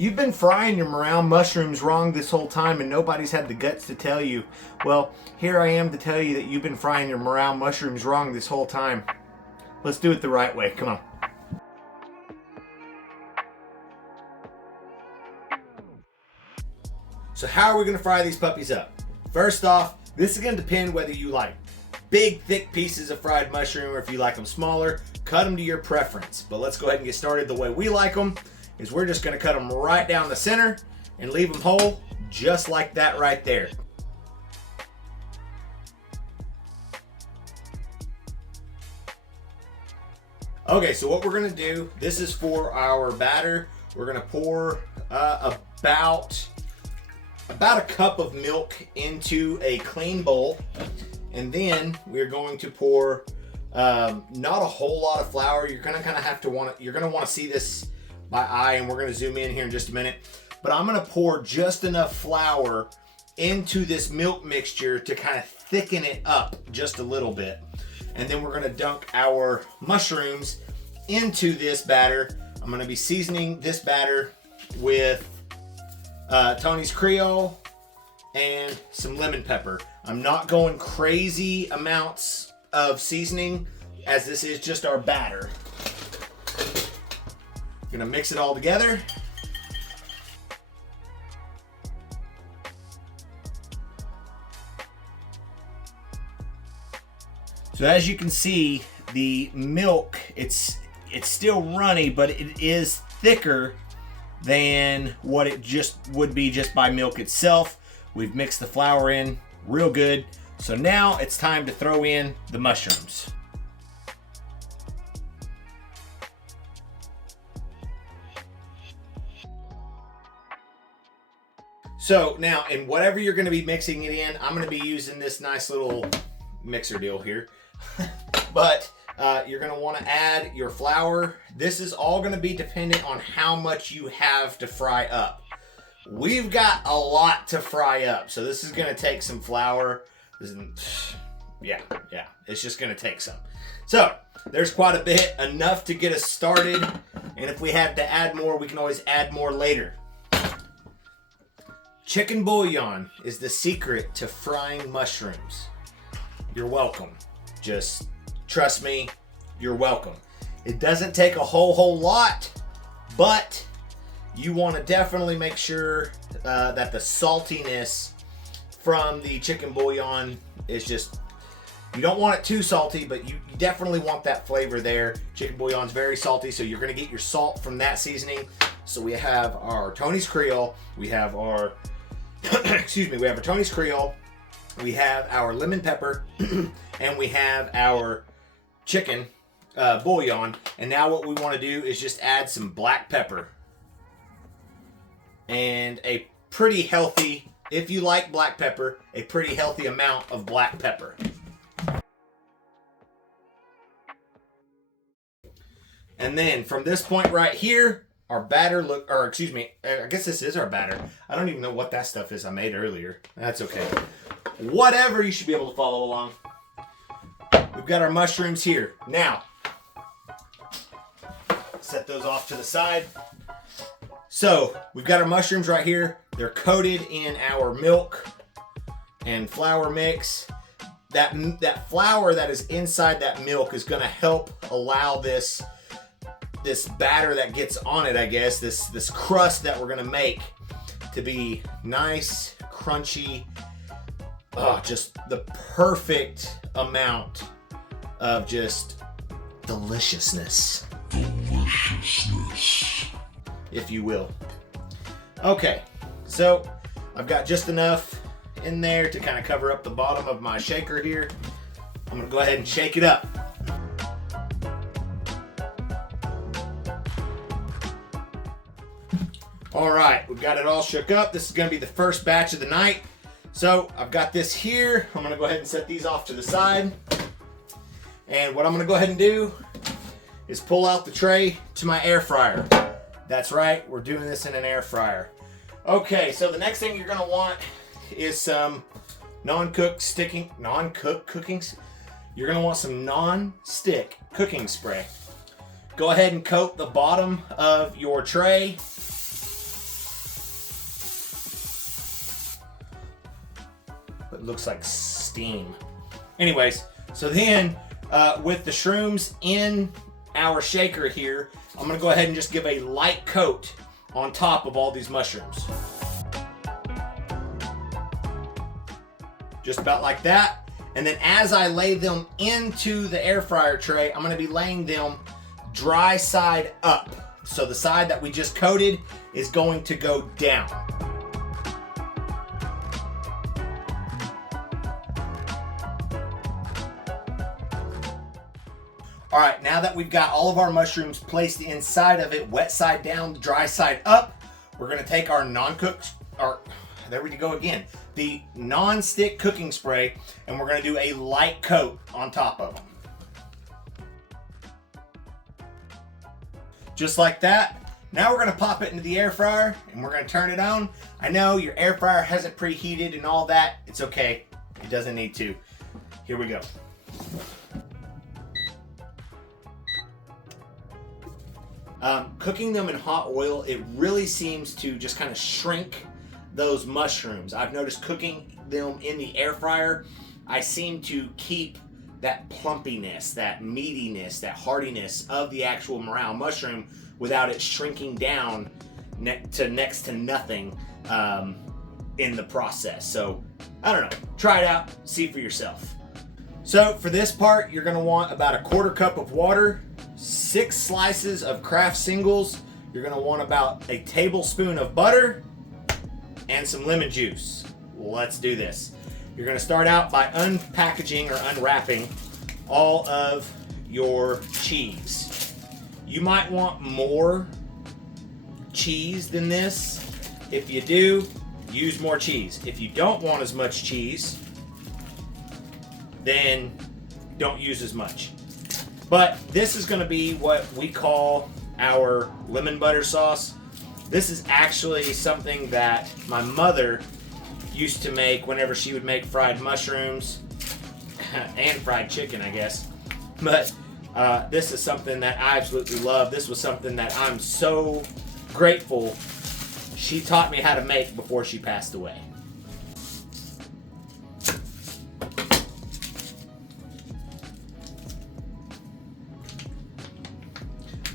You've been frying your morel mushrooms wrong this whole time and nobody's had the guts to tell you. Well, here I am to tell you that you've been frying your morel mushrooms wrong this whole time. Let's do it the right way. Come on. So how are we going to fry these puppies up? First off, this is going to depend whether you like big, thick pieces of fried mushroom or if you like them smaller. Cut them to your preference. But let's go ahead and get started. The way we like them is we're just going to cut them right down the center and leave them whole, just like that right there. Okay, so what we're going to do, this is for our batter. We're going to pour about a cup of milk into a clean bowl, and then we're going to pour not a whole lot of flour. You're going to kind of have to you're going to want to see this by eye, and we're going to zoom in here in just a minute. But I'm going to pour just enough flour into this milk mixture to kind of thicken it up just a little bit. And then we're going to dunk our mushrooms into this batter. I'm going to be seasoning this batter with Tony's Creole and some lemon pepper. I'm not going crazy amounts of seasoning as this is just our batter. Gonna mix it all together. So as you can see, the milk, it's still runny, but it is thicker than what it just would be just by milk itself. We've mixed the flour in real good. So now it's time to throw in the mushrooms. So now, in whatever you're going to be mixing it in, I'm going to be using this nice little mixer deal here. But you're going to want to add your flour. This is all going to be dependent on how much you have to fry up. We've got a lot to fry up, so this is going to take some flour. Yeah, it's just going to take some. So there's quite a bit, enough to get us started. And if we have to add more, we can always add more later. Chicken bouillon is the secret to frying mushrooms. You're welcome. Just trust me, you're welcome. It doesn't take a whole lot, but you want to definitely make sure that the saltiness from the chicken bouillon is just, you don't want it too salty, but you definitely want that flavor there. Chicken bouillon's very salty, so you're going to get your salt from that seasoning. So we have our Tony's Creole, we have our excuse me, we have our Tony's Creole, we have our lemon pepper, and we have our chicken bouillon. And now what we want to do is just add some black pepper. And a pretty healthy, if you like black pepper, a pretty healthy amount of black pepper. And then from this point right here, our batter I guess this is our batter. I don't even know what that stuff is I made earlier. That's okay. Whatever, you should be able to follow along. We've got our mushrooms here. Now, set those off to the side. So, we've got our mushrooms right here. They're coated in our milk and flour mix. That flour that is inside that milk is going to help allow this batter that gets on it, I guess, this crust that we're gonna make to be nice, crunchy, just the perfect amount of just deliciousness, if you will. Okay, so I've got just enough in there to kind of cover up the bottom of my shaker here. I'm gonna go ahead and shake it up. All right, we've got it all shook up. This is gonna be the first batch of the night. So I've got this here. I'm gonna go ahead and set these off to the side. And what I'm gonna go ahead and do is pull out the tray to my air fryer. That's right, we're doing this in an air fryer. Okay, so the next thing you're gonna want is some non-cooked cookings. You're gonna want some non-stick cooking spray. Go ahead and coat the bottom of your tray It looks like steam. Anyways, so then with the shrooms in our shaker here, I'm gonna go ahead and just give a light coat on top of all these mushrooms. Just about like that. And then as I lay them into the air fryer tray, I'm gonna be laying them dry side up. So the side that we just coated is going to go down. All right, now that we've got all of our mushrooms placed inside of it, wet side down, dry side up, we're gonna take our there we go again, the non-stick cooking spray, and we're gonna do a light coat on top of them. Just like that. Now we're gonna pop it into the air fryer and we're gonna turn it on. I know your air fryer hasn't preheated and all that. It's okay, it doesn't need to. Here we go. Cooking them in hot oil, it really seems to just kind of shrink those mushrooms. I've noticed cooking them in the air fryer, I seem to keep that plumpiness, that meatiness, that hardiness of the actual morel mushroom without it shrinking down to next to nothing in the process. So, I don't know. Try it out, see for yourself. So for this part, you're gonna want about a 1/4 cup of water, 6 slices of Kraft singles. You're gonna want about a tablespoon of butter and some lemon juice. Let's do this. You're gonna start out by unpackaging or unwrapping all of your cheese. You might want more cheese than this. If you do, use more cheese. If you don't want as much cheese, then don't use as much. But this is gonna be what we call our lemon butter sauce. This is actually something that my mother used to make whenever she would make fried mushrooms and fried chicken, I guess. But this is something that I absolutely love. This was something that I'm so grateful she taught me how to make before she passed away.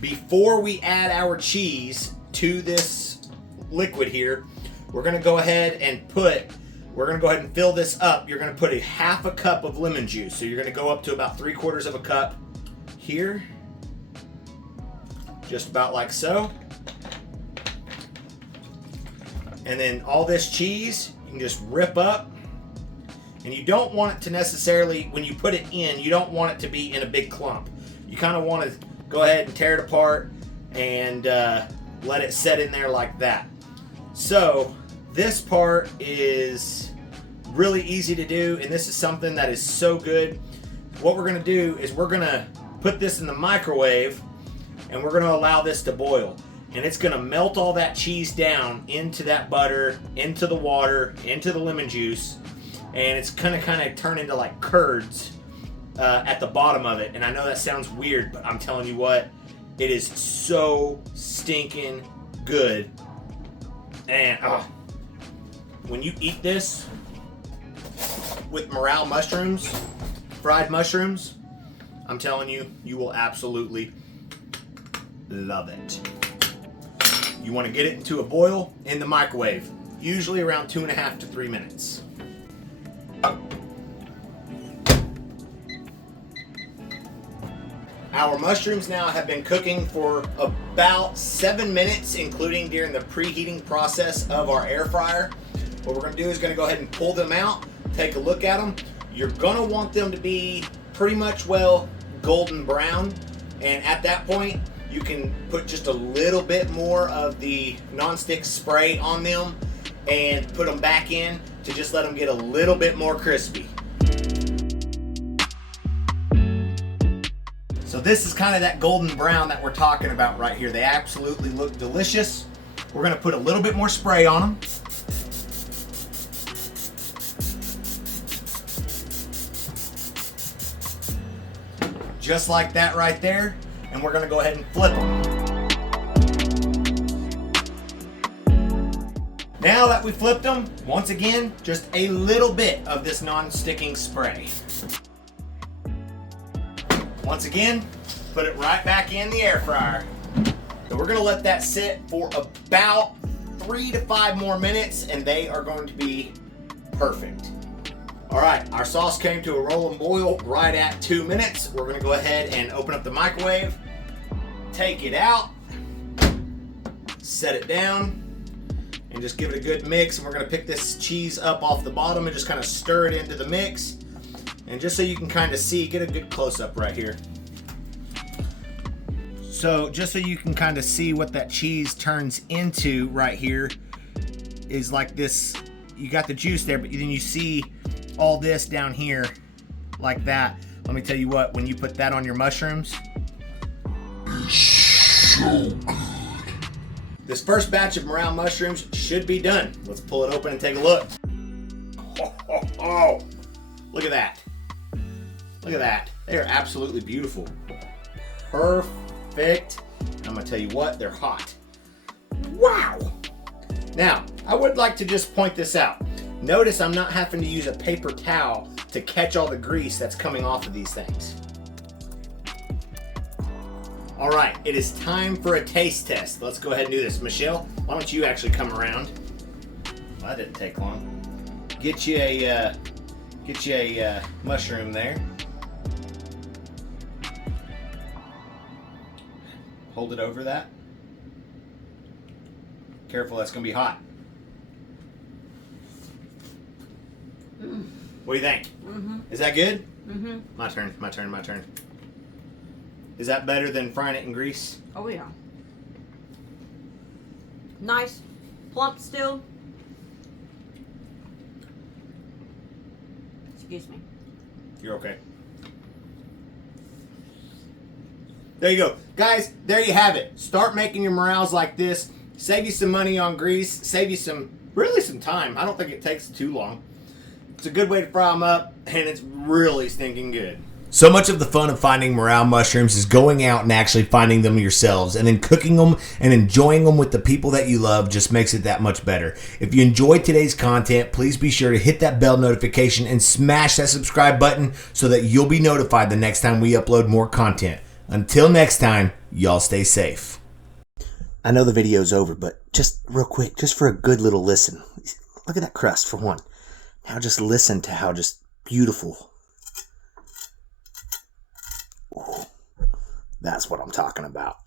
Before we add our cheese to this liquid here, we're gonna go ahead and fill this up. You're gonna put a 1/2 cup of lemon juice. So you're gonna go up to about 3/4 of a cup here. Just about like so. And then all this cheese, you can just rip up. And you don't want it to necessarily, when you put it in, you don't want it to be in a big clump. You kind of want to go ahead and tear it apart and let it set in there like that. So this part is really easy to do, and this is something that is so good. What we're gonna do is we're gonna put this in the microwave and we're gonna allow this to boil. And it's gonna melt all that cheese down into that butter, into the water, into the lemon juice, and it's gonna kind of turn into like curds at the bottom of it. And I know that sounds weird, but I'm telling you what, it is so stinking good. And when you eat this with morel mushrooms, fried mushrooms, I'm telling you, you will absolutely love it. You want to get it into a boil in the microwave, usually around 2.5 to 3 minutes. Our mushrooms now have been cooking for about 7 minutes, including during the preheating process of our air fryer. What we're going to do is going to go ahead and pull them out, take a look at them. You're going to want them to be pretty much, well, golden brown. And at that point, you can put just a little bit more of the nonstick spray on them and put them back in to just let them get a little bit more crispy. So this is kind of that golden brown that we're talking about right here. They absolutely look delicious. We're gonna put a little bit more spray on them. Just like that right there. And we're gonna go ahead and flip them. Now that we flipped them, once again, just a little bit of this non-sticking spray. Once again, put it right back in the air fryer. So we're gonna let that sit for about 3 to 5 more minutes, and they are going to be perfect. All right, our sauce came to a rolling boil right at 2 minutes. We're gonna go ahead and open up the microwave, take it out, set it down, and just give it a good mix. And we're gonna pick this cheese up off the bottom and just kind of stir it into the mix. And just so you can kind of see, get a good close-up right here. So just so you can kind of see what that cheese turns into right here is like this. You got the juice there, but then you see all this down here like that. Let me tell you what, when you put that on your mushrooms, it's so good. This first batch of morel mushrooms should be done. Let's pull it open and take a look. Oh, look at that. Look at that. They are absolutely beautiful. Perfect. I'm gonna tell you what, they're hot. Wow. Now, I would like to just point this out. Notice I'm not having to use a paper towel to catch all the grease that's coming off of these things. All right, it is time for a taste test. Let's go ahead and do this. Michelle, why don't you actually come around? Well, that didn't take long. Get you a mushroom there. Hold it over that. Careful, that's gonna be hot. What do you think? Is that good? My turn. Is that better than frying it in grease? Oh yeah. Nice, plump still. Excuse me. You're okay. There you go. Guys, there you have it. Start making your morels like this. Save you some money on grease. Save you some time. I don't think it takes too long. It's a good way to fry them up, and it's really stinking good. So much of the fun of finding morel mushrooms is going out and actually finding them yourselves, and then cooking them and enjoying them with the people that you love just makes it that much better. If you enjoyed today's content, please be sure to hit that bell notification and smash that subscribe button so that you'll be notified the next time we upload more content. Until next time, y'all stay safe. I know the video's over, but just real quick, just for a good little listen. Look at that crust for one. Now just listen to how just beautiful. Ooh, that's what I'm talking about.